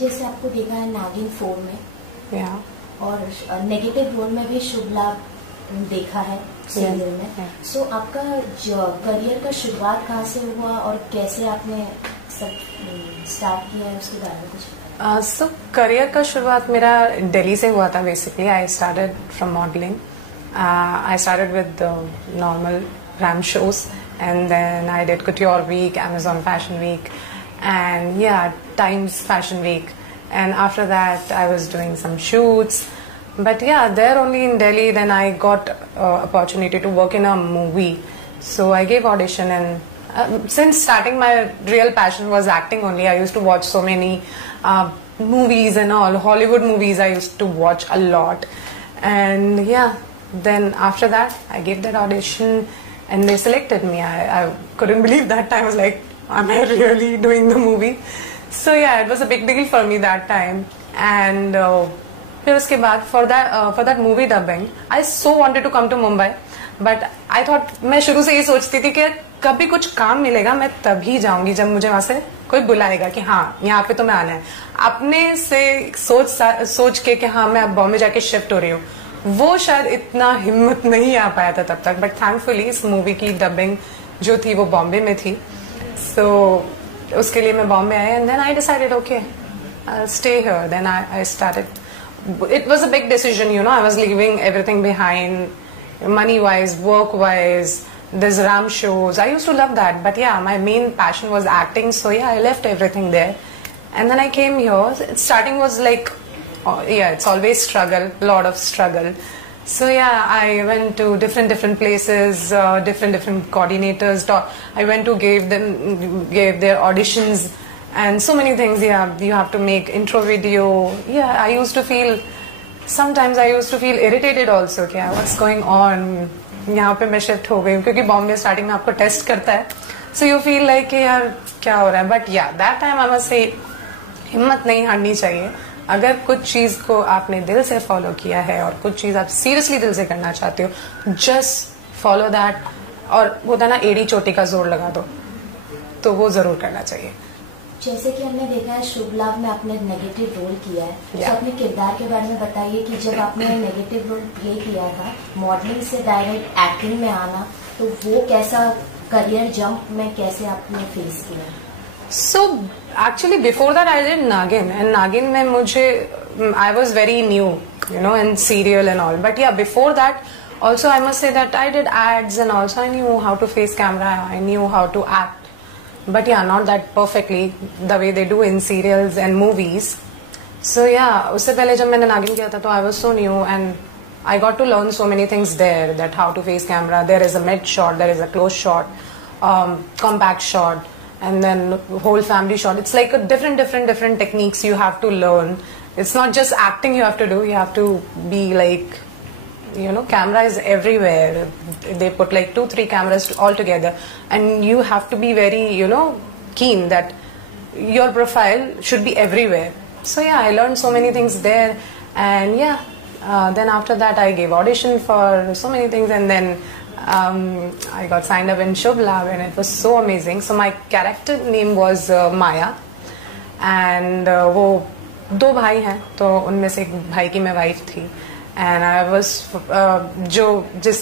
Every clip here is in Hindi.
जैसे आपको देखा है नागिन 4 में और नेगेटिव रोल में भी शुभ लाभ देखा है सीरियल में। सो आपका करियर का शुरुआत कहाँ से हुआ और कैसे आपने स्टार्ट किया है उसके बारे में कुछ? सो करियर का शुरुआत मेरा दिल्ली से हुआ था। Basically I started from modelling. I started with normal RAM shows and then I did Couture Week, Amazon Fashion Week, and yeah, Times Fashion Week. And after that, I was doing some shoots. But yeah, there only in Delhi, then I got opportunity to work in a movie. So I gave audition, and since starting, my real passion was acting only. I used to watch so many movies and all, Hollywood movies I used to watch a lot. And yeah, then after that, I gave that audition. And they selected me. I couldn't believe that time. I was like, am I really doing the movie? So yeah, it was a big deal for me that time. And फिर उसके बाद for that movie dubbing, I so wanted to come to Mumbai, but I thought मैं शुरू से ये सोचती थी कि कभी कुछ काम मिलेगा मैं तभी जाऊंगी जब मुझे वहाँ से कोई बुलाएगा कि हाँ यहाँ पे तो मैं आना है। अपने से सोच के कि हाँ मैं अब बॉम्बे जाके शिफ्ट हो रही हूँ, वो शायद इतना हिम्मत नहीं आ पाया था तब तक। बट थैंकफुली इस मूवी की डबिंग जो थी वो बॉम्बे में थी। सो उसके लिए मैं Bombay I and then I decided okay stay here. Then I started. It was a big decision, you know. I was leaving everything behind, money wise, work wise, there's ram shows. I used to love that, but yeah, my main passion was acting, so yeah, I left everything there and then I came here. Starting was like yeah, it's always struggle, lot of struggle. So yeah, I went to different places, different coordinators. I went to gave their auditions and so many things. Yeah, you have to make intro video. Yeah, sometimes I used to feel irritated also. क्या what's going on? यहाँ पे मैं शिफ्ट हो गई हूँ क्योंकि बॉम्बे स्टार्टिंग में आपको टेस्ट करता है, so you feel like यार क्या हो रहा है. But yeah, that time I must say हिम्मत नहीं हारनी चाहिए. अगर कुछ चीज को आपने दिल से फॉलो किया है और कुछ चीज आप सीरियसली दिल से करना चाहते हो, जस्ट फॉलो दैट. और होता ना एड़ी चोटी का जोर लगा दो, तो वो जरूर करना चाहिए. जैसे कि हमने देखा है शुभ लाभ में आपने नेगेटिव रोल किया है, तो अपने किरदार के बारे में बताइए कि जब आपने नेगेटिव रोल प्ले किया था, मॉडलिंग से डायरेक्ट एक्टिंग में आना, तो वो कैसा करियर जंप में कैसे आपने फेस किया? So actually before that I did Nagin, and Nagin में मुझे I was very new, you know, in serial and all. But yeah, before that also I must say that I did ads and also I knew how to face camera, I knew how to act. But yeah, not that perfectly the way they do in serials and movies. So yeah, उससे पहले जब मैंने Nagin किया था तो I was so new and I got to learn so many things there, that how to face camera. There is a mid shot, there is a close shot, compact shot, and then whole family shot. It's like a different techniques you have to learn. It's not just acting you have to do, you have to be like, you know, camera is everywhere. They put like 2-3 cameras all together and you have to be very, you know, keen that your profile should be everywhere. So yeah, I learned so many things there. And yeah, then after that I gave audition for so many things, and then I got signed up in Shubh Labh and it was so amazing. So my character name was Maya, and वो दो भाई हैं, तो उनमें से एक भाई की मैं वाइफ थी. And I was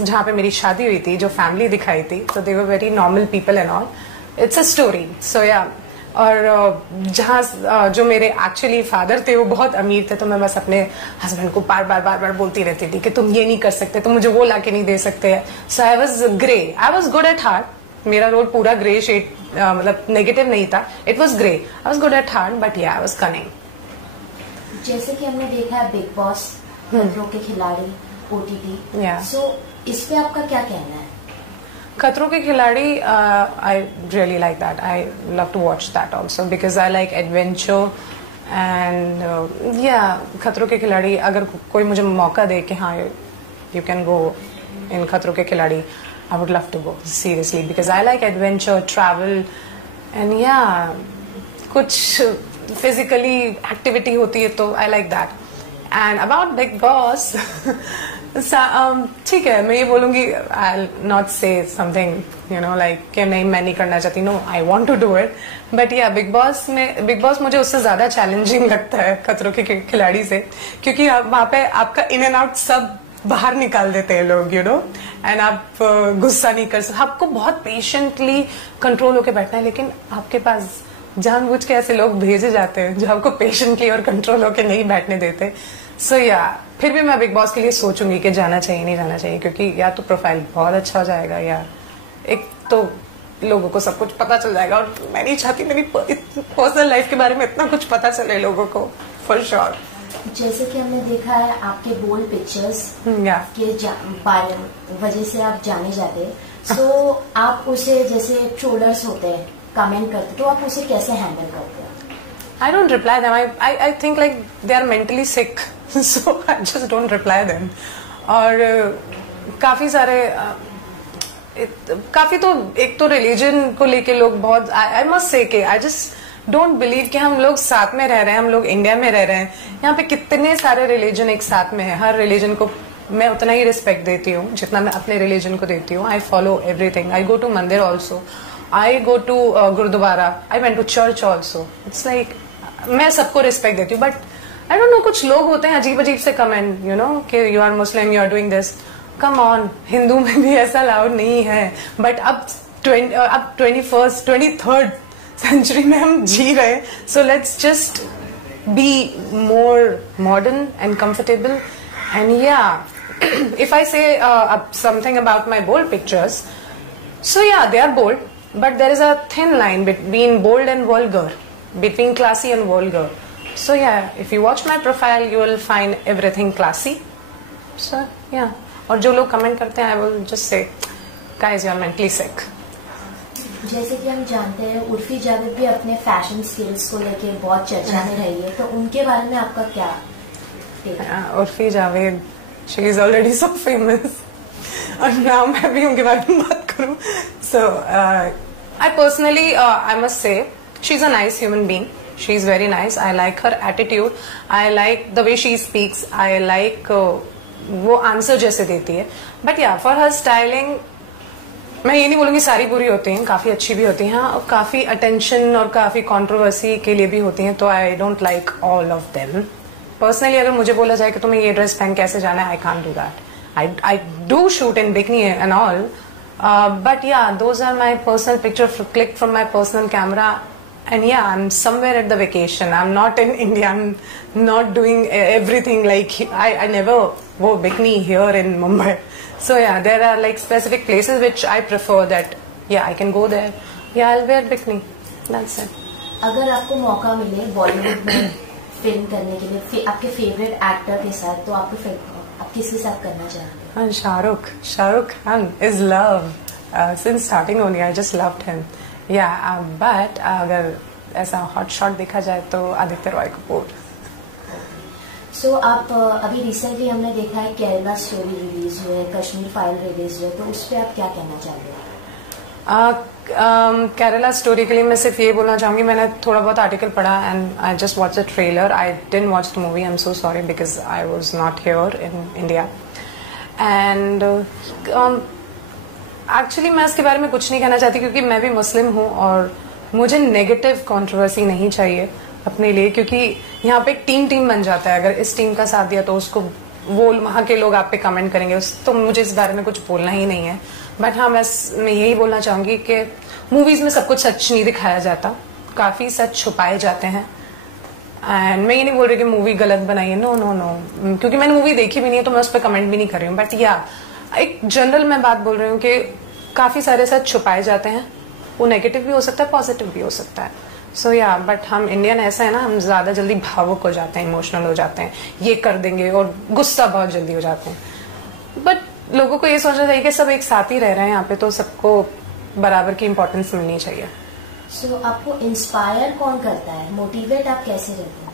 जहाँ पे मेरी शादी हुई थी, जो फैमिली दिखाई थी, तो they were very normal people and all. It's a story. So yeah. और जहाँ जो मेरे एक्चुअली फादर थे वो बहुत अमीर थे, तो मैं बस अपने हस्बैंड को बार बोलती रहती थी कि तुम ये नहीं कर सकते, तुम मुझे वो लाके नहीं दे सकते. So I was grey, I was good at heart. मेरा रोल पूरा ग्रे शेड, मतलब नेगेटिव नहीं था. It was grey. I was good at heart, but yeah I was cunning. जैसे कि हमने देखा है बिग बॉस, खतरों के खिलाड़ी, OTT. सो इस पे आपका क्या कहना है? खतरों के खिलाड़ी, I really like that. I love to watch that also because I like adventure and yeah, खतरों के खिलाड़ी अगर कोई मुझे मौका दे कि हाँ you can go in खतरों के खिलाड़ी, I would love to go seriously because I like adventure, travel and yeah, कुछ physically activity होती है तो I like that. And about Big Boss ठीक है, मैं ये बोलूंगी I not say something you know like कि नहीं मैं नहीं करना चाहती, no I want to do it, but yeah Bigg Boss मुझे उससे ज्यादा चैलेंजिंग लगता है खतरों के खिलाड़ी से, क्योंकि वहां पे आपका इन एंड आउट सब बाहर निकाल देते हैं लोग, यू नो, एंड आप गुस्सा नहीं कर सकते, आपको बहुत पेशेंटली कंट्रोल होकर बैठना है, लेकिन आपके पास जानबूझ के ऐसे लोग भेजे जाते हैं जो आपको पेशेंटली और कंट्रोल होकर नहीं बैठने देते. सो या फिर भी मैं बिग बॉस के लिए सोचूंगी कि जाना चाहिए नहीं जाना चाहिए, क्योंकि या तो प्रोफाइल बहुत अच्छा हो जाएगा, या एक तो लोगों को सब कुछ पता चल जाएगा, और मैं नहीं चाहती मेरी पर्सनल लाइफ के बारे में इतना कुछ पता चले लोगों को, फॉर श्योर. जैसे कि हमने देखा है आपके बोल्ड पिक्चर्स के वजह से आप जाने जाते हैं, सो आप उसे जैसे ट्रोलर्स होते हैं कमेंट करते, तो आप उसे कैसे हैंडल करते हैं? I don't reply them. I think like they are mentally sick, so I just don't reply them. और काफी सारे काफी तो एक तो रिलीजन को लेके लोग बहुत I must say कि I just don't believe कि हम लोग साथ में रह रहे हैं, हम लोग इंडिया में रह रहे हैं, यहाँ पे कितने सारे रिलीजन एक साथ में है, हर रिलीजन को मैं उतना ही रिस्पेक्ट देती हूँ जितना मैं अपने रिलीजन को देती हूँ. I follow everything, I go to mandir also, I go to gurdwara, I went to church also. It's like मैं सबको रिस्पेक्ट देती हूँ, बट आई डोंट नो कुछ लोग होते हैं अजीब अजीब से कमेंट, यू नो, कि you are Muslim, you are doing this. Come on, Hindu में भी ऐसा अलाउड नहीं है, बट अब 23rd सेंचुरी में हम जी रहे, so let's just be more modern and comfortable. And या if I say something about my bold pictures, so yeah, they are bold, but there is a thin line between bold and vulgar, between classy and vulgar. So yeah, if you watch my profile, you will find everything classy. So yeah, और जो लोग कमेंट करते हैं, I will just say, guys, you are mentally sick. जैसे कि हम जानते हैं उर्फी जावेद भी अपने फैशन स्किल्स को लेके बहुत चर्चा में रही है, तो उनके बारे में आपका क्या? Urfi Javed, she is already so famous, और now मैं भी उनके बारे में बात करूं. So I personally, I must say, she's a nice human being. She's very nice. I like her attitude. I like the way she speaks. I like वो आंसर जैसे देती है. But yeah, for her styling, मैं ये नहीं बोलूंगी सारी बुरी होती हैं, काफी अच्छी भी होती हैं, और काफी अटेंशन और काफी कंट्रोवर्सी के लिए भी होती हैं, तो I don't like all of them. Personally अगर मुझे बोला जाए कि तुम्हें ये ड्रेस पहन कैसे जाना है, I can't do that. I do shoot in bikini and all, but yeah, those are my personal picture clicked from my personal camera, and yeah, I'm somewhere at the vacation. I'm not in India. I'm not doing everything like I never wore bikini here in Mumbai. So yeah, there are like specific places which I prefer that yeah, I can go there. Yeah, I'll wear bikini. That's it. अगर आपको मौका मिले बॉलीवुड में फिल्म करने के लिए आपके फेवरेट एक्टर के साथ, तो आप किसके साथ करना चाहेंगे? Shahrukh Khan is love since starting only. I just loved him. Yeah, but अगर ऐसा हॉट शॉट देखा जाए तो आदित्य रॉय कपूर. So आप अभी रिसेंटली हमने देखा है केरला स्टोरी रिलीज हुई है, कश्मीर फाइल रिलीज हुई है, तो उस पर आप क्या कहना चाहते हैं? केरला स्टोरी के लिए मैं सिर्फ ये बोलना चाहूंगी, मैंने थोड़ा बहुत आर्टिकल पढ़ा and I just watch the trailer. I didn't watch the movie. I am so sorry because I was not here in India. And actually मैं इसके बारे में कुछ नहीं कहना चाहती, क्योंकि मैं भी मुस्लिम हूँ और मुझे नेगेटिव कंट्रोवर्सी नहीं चाहिए अपने लिए, क्योंकि यहाँ पे एक टीम बन जाता है. अगर इस टीम का साथ दिया तो उसको वो वहाँ के लोग आप पे कमेंट करेंगे, तो मुझे इस बारे में कुछ बोलना ही नहीं है. बट हाँ, मैं यही बोलना चाहूंगी कि मूवीज में सब कुछ सच नहीं दिखाया जाता, काफी सच छुपाए जाते हैं. एंड मैं ये नहीं बोल रही कि मूवी गलत बनाई है, नो नो नो, क्योंकि मैंने मूवी देखी भी नहीं है तो मैं उस पर कमेंट भी नहीं कर रही हूँ. बट या एक जनरल मैं बात बोल रही हूँ कि काफी सारे सच छुपाए जाते हैं. वो नेगेटिव भी हो सकता है, पॉजिटिव भी हो सकता है. सो या बट हम इंडियन ऐसा है ना, हम ज्यादा जल्दी भावुक हो जाते हैं, इमोशनल हो जाते हैं, ये कर देंगे, और गुस्सा बहुत जल्दी हो जाते हैं. बट लोगों को ये सोचना चाहिए कि सब एक साथ ही रह रहे हैं यहाँ पे, तो सबको बराबर की इम्पोर्टेंस मिलनी चाहिए. सो आपको इंस्पायर कौन करता है, मोटिवेट आप कैसे रहते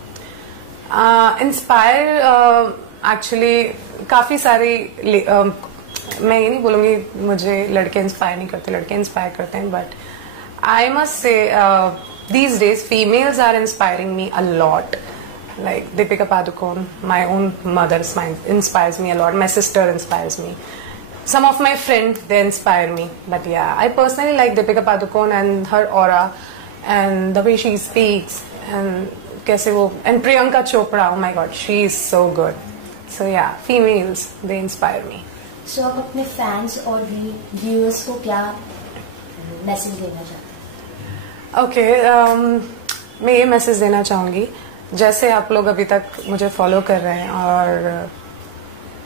हैं? इंस्पायर एक्चुअली काफी सारी मैं ये नहीं बोलूंगी मुझे लड़के इंस्पायर नहीं करते, लड़के इंस्पायर करते हैं. But I must say these days females are inspiring me a lot. like Deepika Padukone, my own mother inspires me a lot. My sister inspires me. Some of my friends, they inspire me. But yeah, I personally like Deepika Padukone and her aura and the way she speaks and and Priyanka Chopra, oh my god, she is so good. So yeah, females, they inspire me. So आप अपने fans और viewers को क्या message देना चाहते हैं? Okay, मैं ये message देना चाहूँगी, जैसे आप लोग अभी तक मुझे follow कर रहे हैं और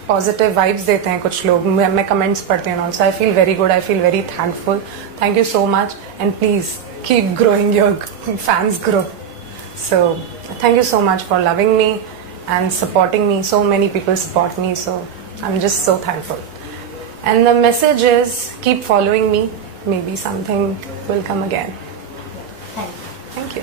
positive vibes देते हैं कुछ लोग, मैं comments पढ़ती हूँ also, I feel very good, I feel very thankful. Thank you so much and please keep growing your fans group. So thank you so much for loving me and supporting me. So many people support me, so I'm just so thankful. And the message is, keep following me. Maybe something will come again. Thank you. Thank you.